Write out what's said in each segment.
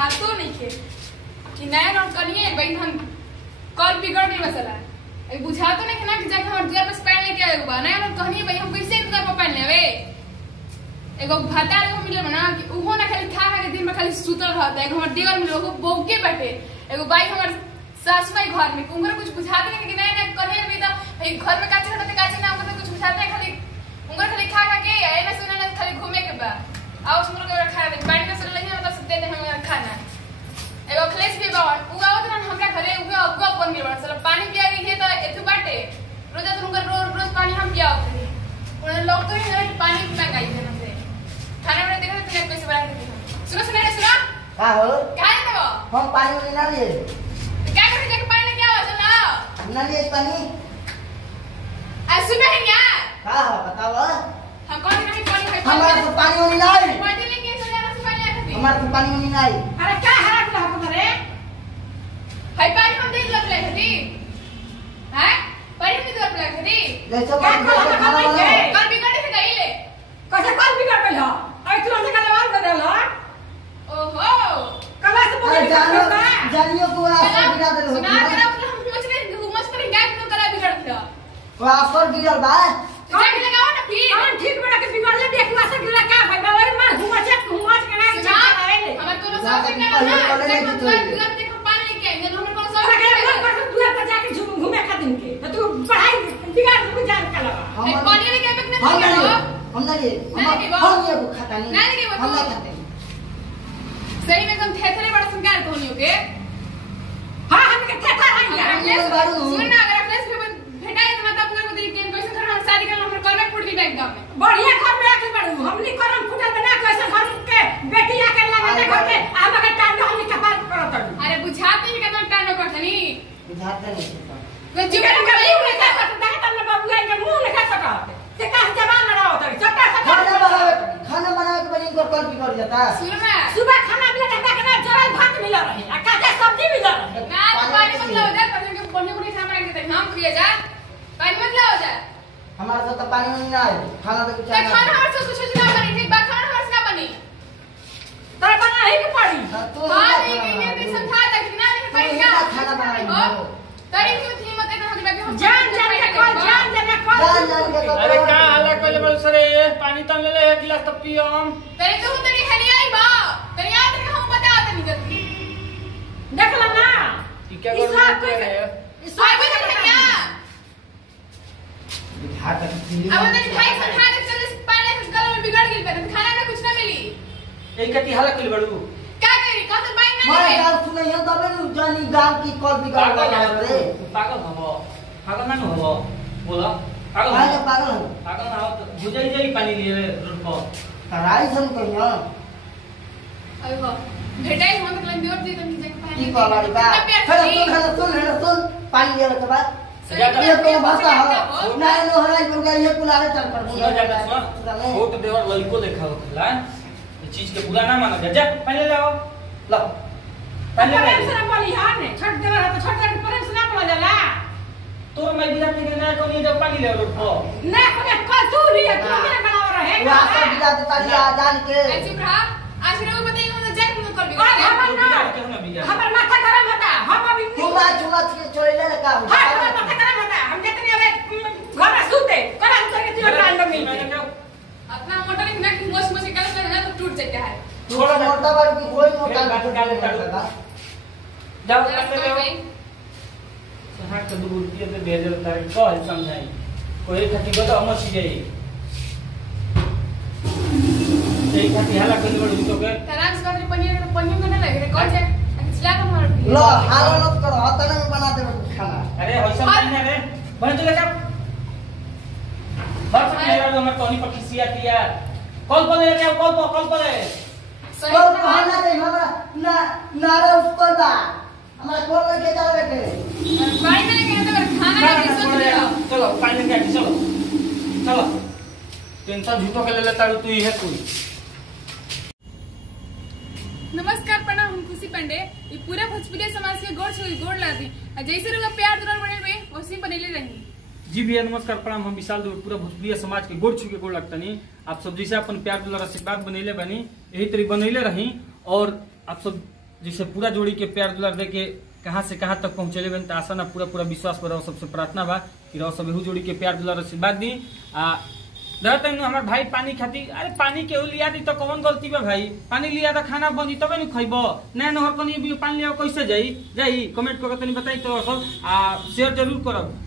बुझातो नहीं थे कि नया नोट करिए भाई हम कल बिगड़ गई मसला है बुझातो नहीं ना कि जाके हमारे दुआर पर पैन लेके आए हुआ नया नोट कहनी भाई हम कैसे दुआर पर पैन लेवे एगो भाता एगो मिले ना कि उहो ना खाली खा के दिन में खाली सुतल रहता है एगो हमर देवर में लोग बौके बैठे एगो बाई हमर सासु माई घर में उनका कुछ बुझाते नहीं कि नया नया करे भी तो भाई घर में काचे रहते काचे ना उनको कुछ बुझाते हैं खाली उनका खाली खा के ए ना सुना ना खाली घूमे के बा आओ सुन के खा दे पानी में सर लगे मतलब सब दे दे हम खाना एगो खलेस भी बावन उ आवत ना हमरा घरे उ अगुआ बन गेल बा पानी पिया गई है तो एथु बाटे रोज तो उनका रोज पानी हम पियाओ थे उन लोग तो ही पानी पीना गई है हमसे खाना में देखो तो कैसे बना के सुनो सुनो सुनो का हो क्या है तो हम पानी में ना लिए क्या करे जाके पानी लेके आओ चलो ना लिए पानी ऐसे में है क्या का हो बताओ हम कौन नहीं पानी है हमारे तो पानी नहीं लाई पानी लेके चले जाना से पानी आके हमारे तो पानी नहीं लाई अरे क्या हरा के हम करे हाय पानी हम दे लग ले खरी हैं पानी में दे लग खरी जैसे क्या खाना बना कल बिगड़ से गई ले कैसे कल बिगड़ गई हो आई तू हमसे कलवार कर देला ओहो कला से अरे बोल जानियो को आसर गिरा दे सुना करा हम मछ पर गैस में कला बिगड़ दिया वो आसर गिरल बा जाके लगाओ ना फिर हम ठीक बड़ा के बिगड़ ले देखला से गिरा का भाई बाबा मार घुमच के ना हमारे तो सब दिन ना दुआर देख पानी लेके आई जब हमने कौन सा दुआर पर जाके घूमे खातिर के तो तू पढ़ाई बिगाड़ तू जान का लगा पानी लेके आवे कि नहीं हम ना लिए हम ये खाता नहीं हम ना खाते सही में एकदम थेथरे बड़ा संकार कोनियो के हां हम के थेथा है सुन ना अगर अखलेस के भेटाई तो मतलब अपने को देख के कैसे घर में शादी करना हमर कॉलेज फुट गई एकदम में बढ़िया घर में आके बड़ू हमनी करम फुटल बना कैसे घर के बेटी आके लगा देखो के आम के टांड हमनी कपार करत अरे बुझाते ही कितना टाइम करतनी बुझाते नहीं वो चिकन का नहीं उन्हें क्या सकता है तन्ने बाबू के मुंह नहीं खा सका ते का जवान रहो तो चट्टा खाना बना के बनी को कल बिगड़ जाता सुन ना सुबह खाना मिला रहता कि ना जरल भात मिला रहे आ काचे सब्जी मिला रहे ना पानी मतलब हो जाए पर के पढ़ने को नहीं खाना देते हम पिए जा पानी मतलब हो जाए हमारे तो पानी में ना है खाना तो कुछ खाना हमारे से कुछ ना बनी ठीक बात खाना हमारे से ना बनी तर बना ही के पड़ी तो हां ये भी समझा दे कि ना लेकिन पड़ी क्या खाना बनाई हो तरी क्यों थी मत इतना हम बाकी हम जान जान के कॉल अरे का हल्ला कइले बल सरे पानी तन ले एक गिलास तब पियम तरी तो तरी हनी आई बा तरी याद रख हम बता देनी जल्दी देखला ना ई क्या कर रहे हैं सब कुछ हनिया हाथ अब तरी भाई समझा दे चल इस पानी से गला में बिगड़ गई पर खाना में कुछ ना मिली एक कति हल्ला कइले बड़ू क्या करी का तो बाई ना मैं गाल सुने यो तबे नु जानी गांव की कल बिगड़ गया रे पागल हबो पागल ना हबो बोला पागल भाई पागल हो पागल ना हो बुझाई जाई पानी लिए रोड पर तराई सन कहियो अयो भेटाई हम तो लंबी और दी तुम की जगह की कहलाड़ी बा सुन पानी ले के बाद ये तो भाषा हो ना नो हराई पर गया ये कुलारे चल पर सुनो जाके सुन छोट देवर लइको देखा होखला ये चीज के बुरा ना माना जा पानी ले आओ लो पानी ले प्रेम से ना बोली हां ने छोट देवर तो छोट देवर प्रेम से ना बोला जाला तो मैं बिना के ना को नहीं जब पानी ले रोड पर ना कोने कल तू लिया तू मेरा बनाव रहे वो आकर बिगा देता लिया जान के ऐसे भरा आज रे वो बताइए हम जाए हम कर बिगड़ हमर माथा गरम होता हम अभी चुमा चुमा छोड़े ले का हो हां हमर माथा गरम होता हम जितने अबे घर में सूते करा उतर के तीन कांड में अपना मोटर एक ना कि मोस मोस निकाल से ना तो टूट जाता है थोड़ा मोटा बार की कोई मोटा डाल जाओ कर ले भाई हां तो दूर के दे दे तारे कह समझाई कोई ठकी को तो हम सी जाई एक ठकी हला कर बड़ तो के तरांस कर पनीर में ना लगे रे कौन जाए चिल्ला तो मार लो हालो मत करो हतने में बना दे खाना अरे होइसा नहीं रे बन तो लेकर बस मेरा जो हमर टोनी पर खिसिया दिया कॉल पर ले जाओ कॉल पर तो कहना दे हमरा ना नारा ऊपर बा हमरा कॉल लेके जाओ बेटे भाई मैंने कहा था खाना लेके सोच लिया चलो पानी लेके आ चलो चलो टेंशन झूठो के ले लेता तू ही है कोई नमस्कार प्रणाम हम खुशी पांडे ये पूरा भोजपुरी समाज के गोड़ लाती जैसे लोग प्यार दुलार बने हुए वैसे बनेले रही जी भैया नमस्कार प्रणाम हम विशाल दुबे पूरा भोजपुरी समाज के गोड़ छू के गोड़ लगतनी आप सब जैसे अपन प्यार दुलार आशीर्वाद बनैले बनी यही तरी बनैले रही और आप सब जिससे पूरा जोड़ी के प्यार दुलार दे के कहाँ से कहाँ तक पहुँचले बन तो आशा ना पूरा विश्वास पर रहो। सबसे प्रार्थना बा कि रहो सब एहू जोड़ी के प्यार दुलार आशीर्वाद दी। रहते हमारे भाई पानी खाती, अरे पानी केहू लिया दी तो कौन गलती बा भाई? पानी लिया तो खाना बनी तबे न खइब। नया नहर कनी पानी लिया कैसे जाई कमेंट करके तनी बताई तो शेयर जरूर करब।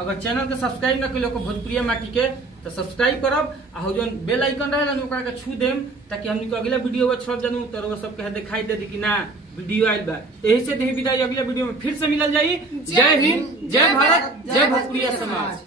अगर चैनल के सब्सक्राइब न कइलो भोजपुरिया माटी के तो सब्सक्राइब करब आ जो बेल आइकन रहेला न ओकरा के छू देम ताकि हमनी के अगला वीडियो में छोड़ जानू तो वो सब के दिखाई दे कि ना वीडियो आइल बा। यही से देही विदाई, अगला वीडियो में फिर से मिलल जाई। जय हिंद, जय भारत, जय भोजपुरिया समाज।